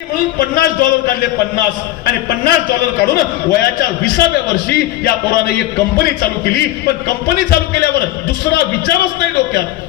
म्हणून $50 काढले, 50 आणि $50 काढून वयाच्या 20व्या वर्षी या पोराने एक कंपनी चालू केली. पण कंपनी चालू केल्यावर दुसरा विचारच नाही डोक्यात.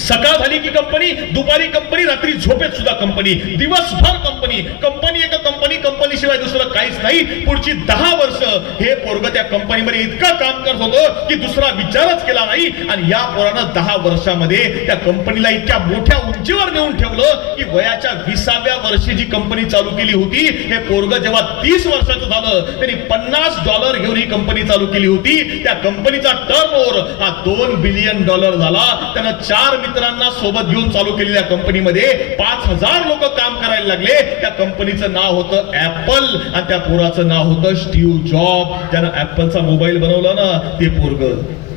सकाळ झाली की कंपनी, दुपारी कंपनी, रात्री झोपेत सुद्धा कंपनी, दिवसभर कंपनी, कंपनी एक कंपनी, कंपनी शिवाय दुसरं काहीच नाही. पुढची 10 वर्ष हे पोरग त्या कंपनीमध्ये इतकं काम करत होतं की दुसरा विचारच केला नाही. आणि या पोरानं 10 वर्षामध्ये त्या कंपनीला इतक्या मोठ्या उंचीवर नेऊन ठेवलं की वयाच्या 20व्या वर्षी जी कंपनी चालू केली होती, हे पोरग जेव्हा 30 वर्षाचं झालं त्यांनी $50 घेऊन ही कंपनी चालू केली होती. त्या कंपनीचा टर्नओव्हर हा $2 बिलियन झाला. त्यानं 4 मित्रांना सोबत घेऊन चालू केलेल्या कंपनीमध्ये 5000 लोक काम करायला लागले. त्या कंपनीचं नाव होतं ऍपल आणि त्या पोराचं नाव होतं स्टीव्ह जॉब. त्यानं ऍपलचा मोबाईल बनवला ना, ते पोरग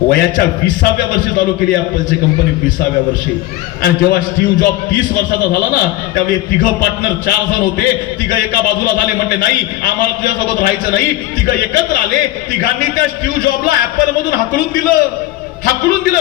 वयाच्या 20व्या वर्षी चालू केली ऍपलची कंपनी, 20व्या वर्षी. आणि जेव्हा स्टीव्ह जॉब 30 वर्षाचा झाला ना, त्यावेळी तिघं पार्टनर 4 जण होते. तिघं एका बाजूला झाले, म्हटले नाही आम्हाला तुझ्यासोबत राहायचं नाही. तिघं एकत्र आले. तिघांनी त्या स्टीव्ह जॉबला ऍपल मधून हाकलून दिलं.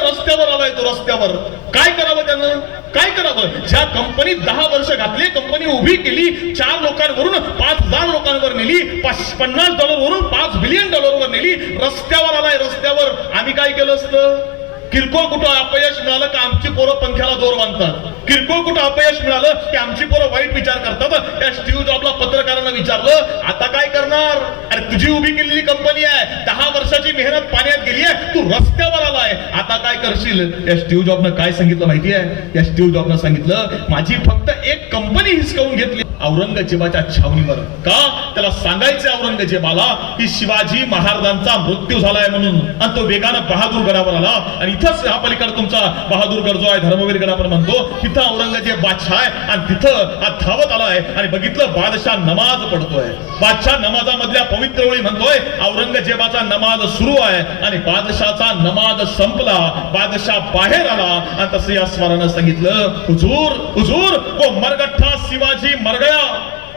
रस्त्यावर आलाय तो, रस्त्यावर. काय करावं त्यानं, काय करावं? ज्या कंपनीत 10 वर्ष घातले, कंपनी उभी केली, 4 लोकांवरून 5000 लोकांवर नेली, $50 वरून $5 बिलियन वर नेली, रस्त्यावर आलाय, रस्त्यावर. आम्ही काय केलं असतं? किरकोळ कुठं अपयश मिळालं का आमची पोरं पंख्याला दोर बांधतात. किरकोळ कुठं अपयश मिळालं की आमची पोरं वाईट विचार करतात. त्या स्टीव्ह जॉबला पत्रकारांना विचारलं, आता काय करणार? अरे तुझी उभी केलेली कंपनी आहे, 10 वर्षाची मेहनत पाण्यात गेली आहे, तू रस्त्यावर आलाय, आता काय करशील? त्या स्टीव्ह जॉबनं काय सांगितलं माहिती आहे? त्या स्टीव्ह जॉबनं सांगितलं, माझी फक्त एक कंपनी हिसकावून घेतली औरंगजेबाच्या छावणीवर. का? त्याला सांगायचं औरंगजेबाला की शिवाजी महाराजांचा मृत्यू झालाय म्हणून. आणि तो वेगानं बहादूरगडावर आला. आणि इथंच हा पलीकडे तुमचा बहादूरगड जो आहे, धर्मवीरगड आपण म्हणतो, तिथं औरंगजेब बादशाह आहे. आणि तिथं हा धावत आलाय आणि बघितलं बादशाह नमाज पडतोय. बादशाह नमाजामधल्या पवित्र ओळी म्हणतोय. औरंगजेबाचा नमाज सुरू आहे आणि बादशाहचा नमाज संपला. बादशाह बाहेर आला आणि तसं या स्वारानं सांगितलं, हुजूर हुजूर वो मरगठ्ठा शिवाजी मर गया,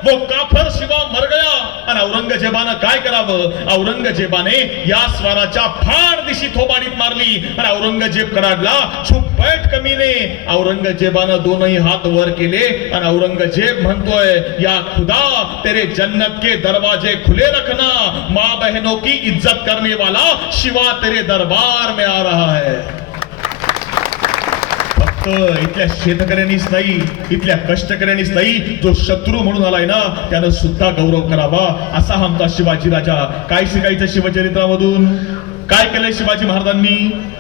वो काफर शिवा मर गया. आणि औरंगजेबानं काय करावं? औरंगजेबाने या स्वाराच्या फाड दिशी थोबाडीत मारली आणि औरंगजेब कडाडला. चुप बैठ कमीने. औरंगजेबानं दोनही हात वर केले आणि औरंगजेब म्हणतोय, या खुदा तेरे जन्नत के दरवाजे खुले रखना, माँ बहनों की इज्जत करने वाला शिवा तेरे दरबार में आ रहा है. इथल्या शेतकऱ्यांनीच नाही, इथल्या कष्टकऱ्यांनीच नाही, जो शत्रू म्हणून आलाय ना त्यानं सुद्धा गौरव करावा. असा आमचा शिवाजी राजा. काय शिकायचं शिवचरित्रामधून? काय केलंय शिवाजी महाराजांनी?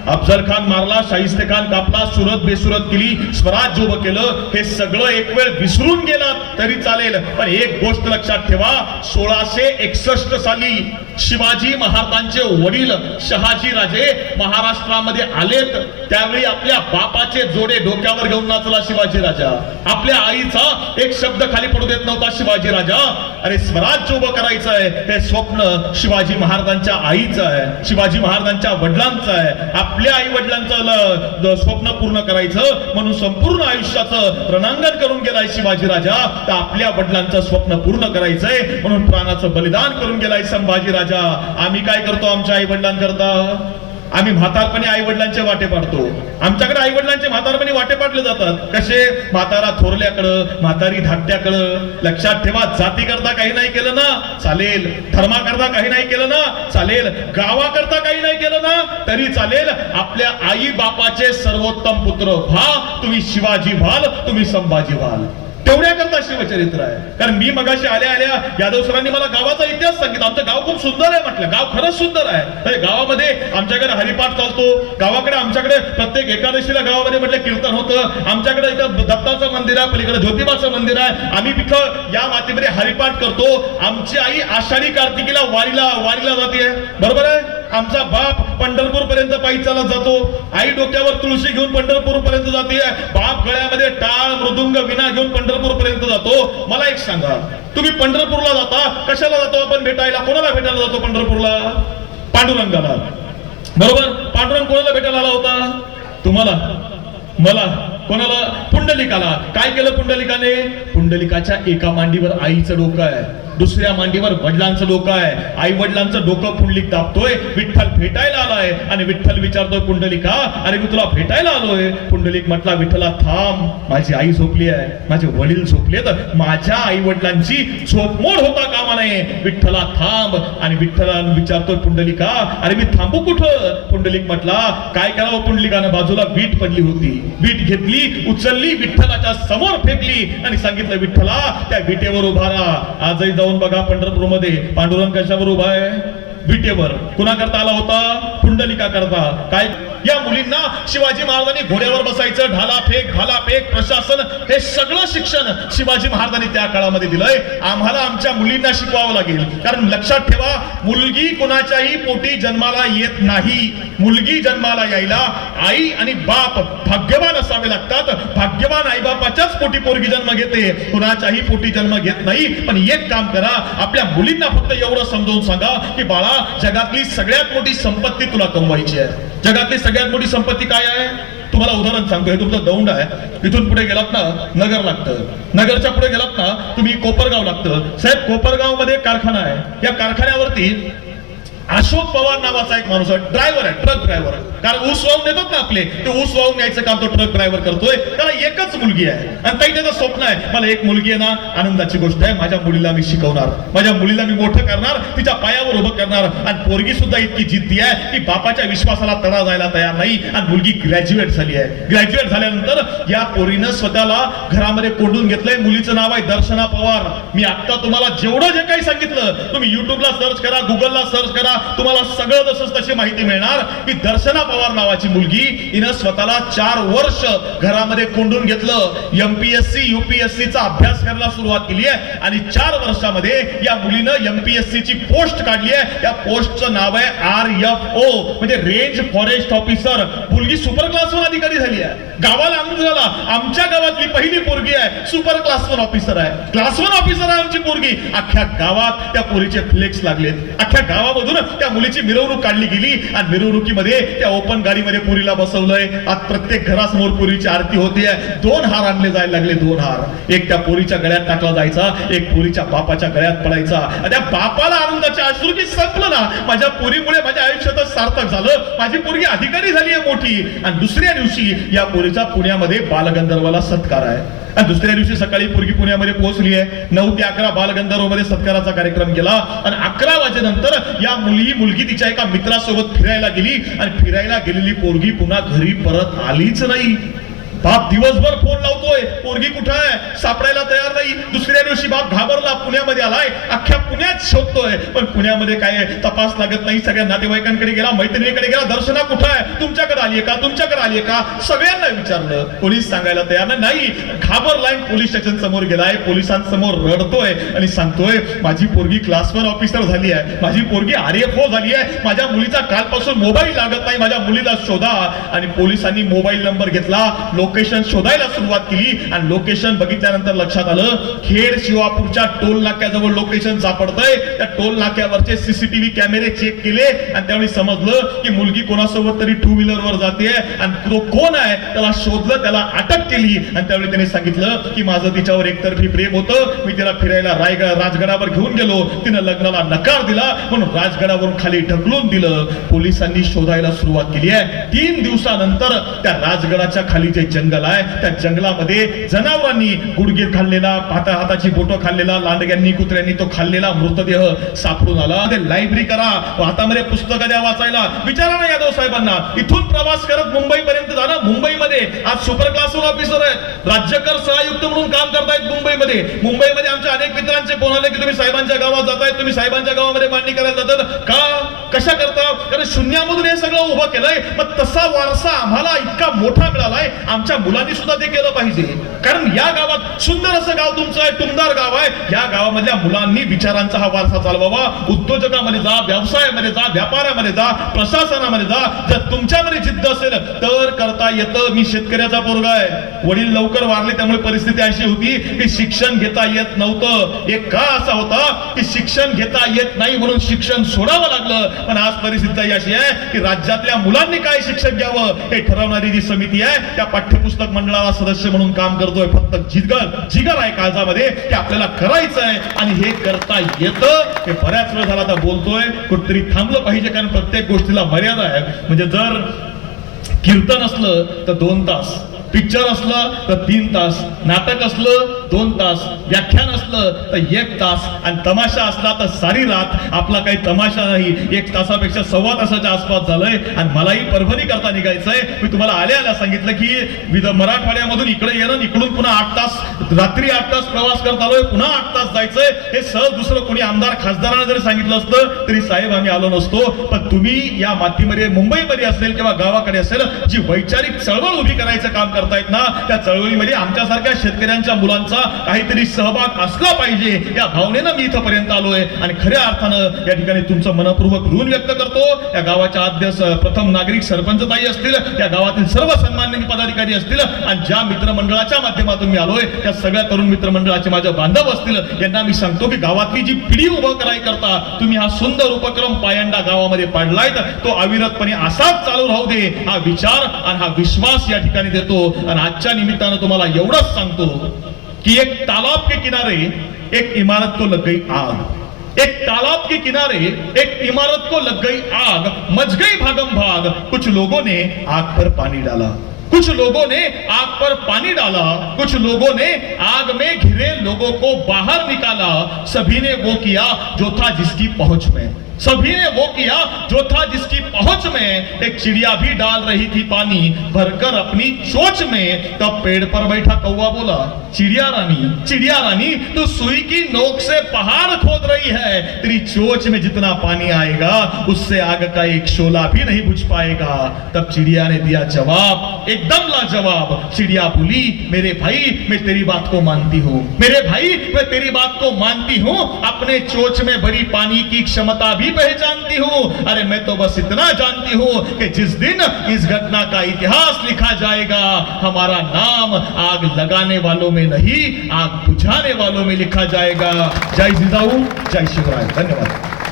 अफजल खान मारला, शाहिस्ते खान कापला, सुरत बेसुरत केली, स्वराज्य उभं केलं. हे सगळं एक वेळ विसरून गेला तरी चालेल, पण एक गोष्ट लक्षात ठेवा, 1661 साली शिवाजी महाराजांचे वडील शहाजी राजे महाराष्ट्रामध्ये आलेत. त्यावेळी आपल्या बापाचे जोडे डोक्यावर घेऊन नाचला शिवाजी राजा. आपल्या आईचा एक शब्द खाली पडू देत नव्हता शिवाजी राजा. अरे स्वराज्य उभं करायचं आहे, हे स्वप्न शिवाजी महाराजांच्या आईचं आहे, शिवाजी महाराजांच्या वडिलांचं आहे. आपल्या आई वडिलांचं स्वप्न पूर्ण करायचं म्हणून संपूर्ण आयुष्याचं रणांगण करून गेलाय शिवाजी राजा. तर आपल्या वडिलांचं स्वप्न पूर्ण करायचंय म्हणून प्राणाचं बलिदान करून गेलाय संभाजी राजा. आम्ही काय करतो आमच्या आई वडिलांकरता? आम्ही म्हातारपणी आई वडिलांचे वाटे पाडतो. आमच्याकडे आई वडिलांचे म्हातारपणी वाटे पाडले जातात. कसे? म्हातारा थोरल्याकडं, म्हातारी धाकट्याकडं. लक्षात ठेवा, जाती करता काही नाही केलं ना चालेल, धर्माकरता काही नाही केलं ना चालेल, गावाकरता काही नाही केलं ना तरी चालेल. आपल्या आई बापाचे सर्वोत्तम पुत्र व्हा. तुम्ही शिवाजी व्हाल, तुम्ही संभाजी व्हाल. तेवढ्याकरता शिवचरित्र आहे. कारण मी मगाशी आल्या यादव सरांनी मला गावाचा इतिहास सांगितला. आमचं गाव खूप सुंदर आहे म्हटलं. गाव खरंच सुंदर आहे. गावामध्ये आमच्याकडे हरिपाठ चालतो. गावाकडे आमच्याकडे प्रत्येक एकादशीला गावामध्ये म्हटलं कीर्तन होतं. आमच्याकडे इथं दत्ताचं मंदिर आहे, पलीकडे ज्योतिबाचं मंदिर आहे. आम्ही तिथं या मातीमध्ये हरिपाठ करतो. आमची आई आषाढी कार्तिकीला वारीला जाते, बरोबर आहे. आमचा बाप पंढरपूर पर्यंत पायी चालत जातो. आई डोक्यावर तुळशी घेऊन पंढरपूर पर्यंत जाते. बाप गळ्यामध्ये टाळ मृदुंग विना घेऊन पंढरपूर पर्यंत जातो. मला एक सांगा, तुम्ही पंढरपूरला जाता, कशाला जातो आपण भेटायला? कोणाला भेटायला जातो पंढरपूरला? पांडुरंगाला, बरोबर. पांडुरंग कोणाला भेटायला आला होता? तुम्हाला, मला, कोणाला? पुंडलिकाला. काय केलं पुंडलिकाने? पुंडलिकाच्या एका मांडीवर आईचं डोकं आहे, दुसऱ्या मांडीवर वडिलांचं डोकं आहे, आई वडिलांचं डोकं पुंडलिक दाबतोय. विठ्ठल भेटायला आलाय आणि विठ्ठल विचारतोय पुंडलिका, अरे मी तुला भेटायला आलोय. पुंडलिक म्हटला, विठ्ठला थांब, माझी आई झोपली आहे, माझे वडील झोपलेत, माझ्या आई वडिलांची झोपमोड होता कामा नये. विठ्ठला थांब. आणि विठ्ठला विचारतोय पुंडलिका, अरे मी थांबू कुठं? पुंडलिक म्हटला, काय करावं पुंडलिकानं, बाजूला वीट पडली होती, वीट घेतली, उचलली, विठ्ठलाच्या समोर फेकली आणि सांगितलं, विठ्ठला त्या विटेवर उभा राहा. आजही जाऊन बघा पंढरपूरमध्ये पांडुरंग कशावर उभा आहे? विटेवर. कुणा करता आला होता? पुंडलिका करता. काय या मुलींना शिवाजी महाराजांनी घोड्यावर बसायचं, ढाला फेक प्रशासन, हे सगळं शिक्षण शिवाजी महाराजांनी त्या काळामध्ये दिलंय. आम्हाला आमच्या मुलींना शिकवावं लागेल. कारण लक्षात ठेवा, मुलगी कुणाच्याही पोटी जन्माला येत नाही. मुलगी जन्माला यायला आई आणि बाप भाग्यवान असावे लागतात. भाग्यवान आई बापाच्याच पोटी पोरगी जन्म घेते, कुणाच्याही पोटी जन्म घेत नाही. पण एक काम करा, आपल्या मुलींना फक्त एवढं समजावून सांगा की बाळा, जगातली सगळ्यात मोठी संपत्ती तुला कमवायची आहे. जगातली सगळ्यात मोठी संपत्ती काय आहे? तुम्हाला उदाहरण सांगतो. हे तुमचं दौंड आहे. इथून पुढे गेलात ना नगर लागतं, नगरच्या पुढे गेलात ना तुम्ही कोपरगाव लागतं. साहेब कोपरगाव मध्ये कारखाना आहे. या कारखान्यावरती अशोक पवार नावाचा एक माणूस आहे, ड्रायव्हर आहे, ट्रक ड्रायव्हर आहे. कारण ऊस वाहून नेतात ना आपले, ते ऊस वाहून न्यायचं काम तो ट्रक ड्रायव्हर करतोय. त्याला एकच मुलगी आहे आणि ताई त्याचं स्वप्न आहे, मला एक मुलगी आहे ना, आनंदाची गोष्ट आहे, माझ्या मुलीला मी शिकवणार, माझ्या मुलीला मी मोठं करणार, तिच्या पायावर उभं करणार. आणि पोरगी सुद्धा इतकी जिद्दी आहे की बापाच्या विश्वासाला तडा जायला तयार नाही. आणि मुलगी ग्रॅज्युएट झाली आहे. ग्रॅज्युएट झाल्यानंतर या पोरीनं स्वतःला घरामध्ये कोंडून घेतलंय. मुलीचं नाव आहे दर्शना पवार. मी आता तुम्हाला जेवढं जे काही सांगितलं, तुम्ही युट्यूबला सर्च करा, गुगलला सर्च करा, तुम्हाला सगळं तसंच तशी माहिती मिळणार की दर्शना पवार नावाची मुलगी, हिनं स्वतःला 4 वर्ष घरामध्ये कोंडून घेतलं. एमपीएससी यूपीएससी चा अभ्यास करायला सुरुवात केली आहे आणि 4 वर्षामध्ये या मुलीनं एमपीएससी ची पोस्ट काढली आहे. त्या पोस्टचं नाव आहे RFO, म्हणजे रेंज फॉरेस्ट ऑफिसर. मुलगी सुपर क्लास 1 अधिकारी झाली आहे. गावाला आनंद झाला, आमच्या गावातली पहिली पोरगी आहे सुपर क्लास 1 ऑफिसर आहे. क्लास 1 ऑफिसर आहे आमची पोरगी. अख्ख्या गावात त्या पोरीचे फ्लेक्स लागलेत. अख्ख्या गावामधून त्या मुलीची मिरवणूक काढली गेली आणि मिरवणुकीमध्ये त्या ओपन गाडीमध्ये पुरीला बसवलंय. आज प्रत्येक घरासमोर पुरीची आरती होतीये. 2 हार आणले जायला लागले, 2 हार. एक त्या पोरीच्या गळ्यात टाकला जायचा, एक पोरीच्या बापाच्या गळ्यात पडायचा. त्या बापाला आनंदाचे अश्रू की संपलं ना, माझ्या पोरीमुळे माझ्या आयुष्यातच सार्थक झालं, माझी पोरगी अधिकारी झाली आहे मोठी. आणि दुसऱ्या दिवशी या पोरीचा पुण्यामध्ये बालगंधर्वाला सत्कार आहे. आणि दुसऱ्या दिवशी सकाळी पोरगी पुण्यामध्ये पोहोचली आहे. 9 ते 11 बालगंधर्व मध्ये सत्काराचा कार्यक्रम केला. आणि 11 वाजेनंतर या मुलगी तिच्या एका मित्रासोबत फिरायला गेली आणि फिरायला गेलेली पोरगी पुन्हा घरी परत आलीच नाही. बाप दिवसभर फोन लावतोय, पोरगी कुठं आहे, सापडायला तयार नाही. दुसऱ्या दिवशी बाप घाबरला, पुण्यामध्ये आलाय, अख्ख्या पुण्यात शोधतोय, पण पुण्यामध्ये काय तपास लागत नाही. सगळ्या नातेवाईकांकडे गेला, मैत्रिणीकडे गेला, दर्शना कुठं आहे, तुमच्याकडे आलीये का, तुमच्याकडे आलीये का, सगळ्यांना विचारलं, पोलीस सांगायला तयार नाही. घाबरलाय, पोलीस स्टेशन समोर गेलाय, पोलिसांसमोर रडतोय आणि सांगतोय, माझी पोरगी क्लास 1 ऑफिसर झाली आहे, माझी पोरगी RFO झाली आहे, माझ्या मुलीचा कालपासून मोबाईल लागत नाही, माझ्या मुलीला शोधा. आणि पोलिसांनी मोबाईल नंबर घेतला, लोकेशन शोधायला सुरुवात केली. आणि लोकेशन बघितल्यानंतर लक्षात आलं, खेड शिवापूरच्या टोल नाक्याजवळ लोकेशन सापडतंय. त्या टोल नाक्यावरचे सीसीटीव्ही कॅमेरे चेक केले आणि त्यावेळी समजलं की मुलगी कोणासोबत तरी 2 व्हीलरवर जाते आणि तो कोण आहे त्याला शोधलं, त्याला अटक केली. आणि त्यावेळी त्यांनी सांगितलं की माझं तिच्यावर एकतर्फी प्रेम होतं, मी तिला फिरायला राजगडावर घेऊन गेलो, तिनं लग्नाला नकार दिला म्हणून राजगडावरून खाली ढकलून दिलं. पोलिसांनी शोधायला सुरुवात केली आहे. 3 दिवसानंतर त्या राजगडाच्या खाली जे जंगल आहे, त्या जंगलामध्ये जनावरांनी गुडघे खाल्लेला, हाताची बोटं खाल्लेला, लांडग्यांनी कुत्र्यांनी तो खाल्लेला मृतदेह सापडून आला. ते लायब्ररी करा, हातामध्ये पुस्तकं द्या वाचायला. विचारा ना यादव साहेबांना, इथून प्रवास करत मुंबईपर्यंत जाणं. मुंबईमध्ये आज सुपर क्लास 1 ऑफिसर आहेत, राज्यकर सहआयुक्त म्हणून काम करतायत मुंबईमध्ये. मुंबईमध्ये आमच्या अनेक मित्रांचे फोन आले की तुम्ही साहेबांच्या गावात जाताय, तुम्ही साहेबांच्या गावामध्ये मांडणी करायला जातात का, कशा करता, कारण शून्यामधून हे सगळं उभं केलंय. मग तसा वारसा आम्हाला इतका मोठा मिळालाय, आमच्या मुलांनी सुद्धा ते केलं पाहिजे. कारण या गावात सुंदर असं गाव तुमचं आहे, टुमदार गाव आहे. या गावामधल्या मुलांनी विचारांचा हा वारसा चालवावा. उद्योजकामध्ये जा, व्यवसायामध्ये जा, व्यापारामध्ये जा, प्रशासनामध्ये जा. जर तुमच्यामध्ये जिद्द असेल तर करता येतं. मी शेतकऱ्याचा पोरगा आहे, वडील लवकर वारले, त्यामुळे परिस्थिती अशी होती की शिक्षण घेता येत नव्हतं. एक काळ असा होता की शिक्षण घेता येत नाही म्हणून शिक्षण सोडावं लागलं. पण आज परिस्थिती अशी आहे की राज्यातल्या मुलांनी काय शिक्षण घ्यावं हे ठरवणारी जी समिती आहे त्या पाठ्यपुस्तक मंडळाला सदस्य म्हणून काम करतोय. फक्त जिगर आहे काळजामध्ये की आपल्याला करायचं आहे आणि हे करता येतं. हे बऱ्याच वेळ झाला तर बोलतोय, कुठतरी थांबलं पाहिजे, कारण प्रत्येक गोष्टीला मर्यादा आहे. म्हणजे जर कीर्तन असलं तर 2 तास, पिक्चर असलं तर 3 तास, नाटक असलं 2 तास, व्याख्यान असलं तर 1 तास आणि तमाशा असला तर सारी रात. आपला काही तमाशा नाही. 1 तासापेक्षा 1.25 तासाच्या आसपास झालंय आणि मलाही परभणी करता निघायचंय. मी तुम्हाला आल्या सांगितलं की मराठवाड्यामधून इकडे येणं, इकडून पुन्हा 8 तास, रात्री 8 तास प्रवास करत आलोय, पुन्हा 8 तास जायचंय. हे सहज दुसरं कोणी आमदार खासदारांना जरी सांगितलं असतं तरी साहेब आम्ही आलो नसतो. पण तुम्ही या मातीमध्ये, मुंबईमध्ये असेल किंवा गावाकडे असेल, जी वैचारिक चळवळ उभी करायचं काम करतायत ना, त्या चळवळीमध्ये आमच्यासारख्या शेतकऱ्यांच्या मुलांचा काहीतरी सहभाग असला पाहिजे या भावनेनं मी इथपर्यंत आलोय. आणि खऱ्या अर्थानं या ठिकाणी तुमचं मनपूर्वक ऋण व्यक्त करतो. या गावाच्या आद्य प्रथम नागरिक सरपंचताई असतील, या गावातील सर्व सन्माननीय पदाधिकारी असतील आणि ज्या मित्रमंडळाच्या माध्यमातून मी आलोय त्या सगळ्या तरुण मित्रमंडळाचे माझे बांधव असतील, यांना मी सांगतो की गावातली जी पिढी उभं कराय करता तुम्ही हा सुंदर उपक्रम पायंडा गावामध्ये पाडलायत, तो अविरतपणे असाच चालू राहू दे, हा विचार आणि हा विश्वास या ठिकाणी देतो. आणि आजच्या निमित्तानं तुम्हाला एवढंच सांगतो कि एक तालाब के किनारे एक इमारत को लग गई आग. एक तालाब के किनारे एक इमारत को लग गई आग, मच गई भागम भाग. कुछ लोगों ने आग पर पानी डाला, कुछ लोगों ने आग पर पानी डाला, कुछ लोगों ने आग में घिरे लोगों को बाहर निकाला. सभी ने वो किया जो था जिसकी पहुंच में, सभी ने वो किया जो था जिसकी पहुंच में. एक चिड़िया भी डाल रही थी पानी भरकर अपनी चोंच में. तब पेड़ पर बैठा कौवा बोला, चिड़िया रानी तू सुई की नोक से पहाड़ खोद रही है. तेरी चोंच में जितना पानी आएगा उससे आग का एक शोला भी नहीं बुझ पाएगा. तब चिड़िया ने दिया जवाब, एकदम लाजवाब. चिड़िया बोली, मेरे भाई मैं तेरी बात को मानती हूँ, मेरे भाई मैं तेरी बात को मानती हूँ. अपने चोंच में भरी पानी की क्षमता भी पहचानती हूँ. अरे मैं तो बस इतना जानती हूँ कि जिस दिन इस घटना का इतिहास लिखा जाएगा हमारा नाम आग लगाने वालों में नहीं, आग बुझाने वालों में लिखा जाएगा. जय जिजाऊ, जय शिवराय. धन्यवाद.